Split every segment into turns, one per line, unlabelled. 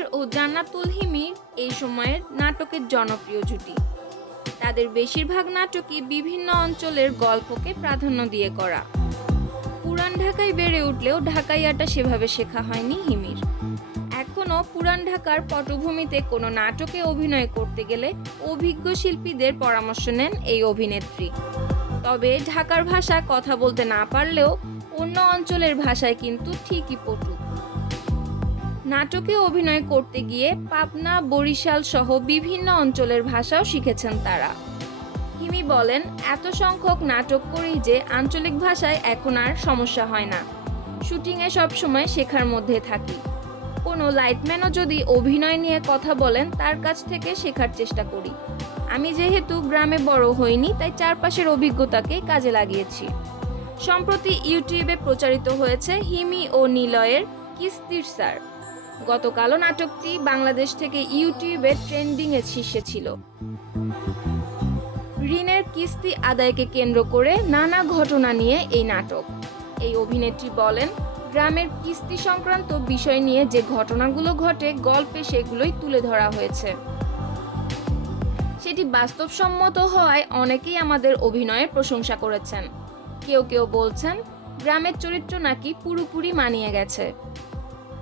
জাহাঙ্গীর ও জান্নাতুল হিমির এই সময়ের নাটকের জনপ্রিয় জুটি। তাদের বেশিরভাগ নাটকই বিভিন্ন অঞ্চলের গল্পকে প্রাধান্য দিয়ে করা। পুরান ঢাকায় বেড়ে উঠলেও ঢাকাইয়াটা সেভাবে শেখা হয়নি হিমির। এখনও পুরান ঢাকার পটভূমিতে কোনো নাটকে অভিনয় করতে গেলে অভিজ্ঞ শিল্পীদের পরামর্শ নেন এই অভিনেত্রী। তবে ঢাকার ভাষা কথা বলতে না পারলেও অন্য অঞ্চলের ভাষায় কিন্তু ঠিকই পটু। নাটকে অভিনয় করতে গিয়ে পাবনা, বরিশাল সহ বিভিন্ন অঞ্চলের ভাষাও শিখেছেন তারা। হিমি বলেন, এত সংখ্যক নাটক করেই যে আঞ্চলিক ভাষায় এখন আর সমস্যা হয় না। শুটিংয়ে সবসময় শেখার মধ্যে থাকি। কোনো লাইটম্যানও যদি অভিনয় নিয়ে কথা বলেন, তার কাছ থেকে শেখার চেষ্টা করি। আমি যেহেতু গ্রামে বড় হইনি, তাই চারপাশের অভিজ্ঞতাকে কাজে লাগিয়েছি। সম্প্রতি ইউটিউবে প্রচারিত হয়েছে হিমি ও নিলয়ের কিস্তির স্যার। গতকালও নাটকটি বাংলাদেশ থেকে ইউটিউবে ট্রেন্ডিংয়ের শীর্ষে ছিল। ঋণের কিস্তি আদায়কে কেন্দ্র করে নানা ঘটনা নিয়ে এই নাটক। এই অভিনেত্রী বলেন, গ্রামের কিস্তি সংক্রান্ত বিষয় নিয়ে যে ঘটনাগুলো ঘটে, গল্পে সেগুলোই তুলে ধরা হয়েছে। সেটি বাস্তবসম্মত হওয়ায় অনেকেই আমাদের অভিনয়ের প্রশংসা করেছেন। কেউ কেউ বলছেন, গ্রামের চরিত্র নাকি পুরোপুরি মানিয়ে গেছে।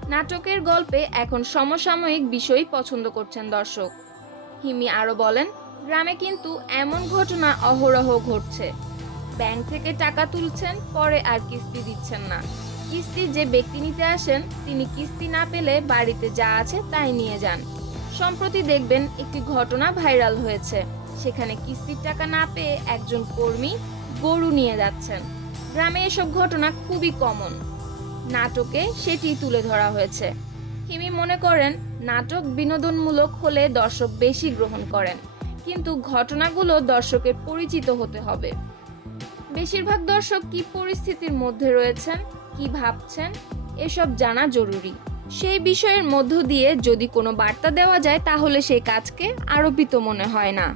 নাটকের গল্পে এখন সমসাময়িক বিষয় পছন্দ করছেন দর্শক। হিমি আরও বলেন, গ্রামে কিন্তু এমন ঘটনা অহরহ ঘটছে। ব্যাংক থেকে টাকা তুলছেন, পরে আর কিস্তি দিচ্ছেন না। কিস্তি যে ব্যক্তি নিতে আসেন, তিনি কিস্তি না পেলে বাড়িতে যা আছে তাই নিয়ে যান। সম্প্রতি দেখবেন একটি ঘটনা ভাইরাল হয়েছে। সেখানে কিস্তির টাকা না পেয়ে একজন কর্মী গরু নিয়ে যাচ্ছেন। গ্রামে এসব ঘটনা খুবই কমন। নাটকে সেটি তুলে ধরা হয়েছে। হিমি মনে করেন, নাটক বিনোদনমূলক হলে দর্শক বেশি গ্রহণ করেন, কিন্তু ঘটনাগুলো দর্শকের পরিচিত হতে হবে। বেশিরভাগ দর্শক কি পরিস্থিতির মধ্যে রয়েছেন, কি ভাবছেন, এসব জানা জরুরি। সেই বিষয়ের মধ্য দিয়ে যদি কোনো বার্তা দেওয়া যায়, তাহলে সেই কাজকে আরোপিত মনে হয় না।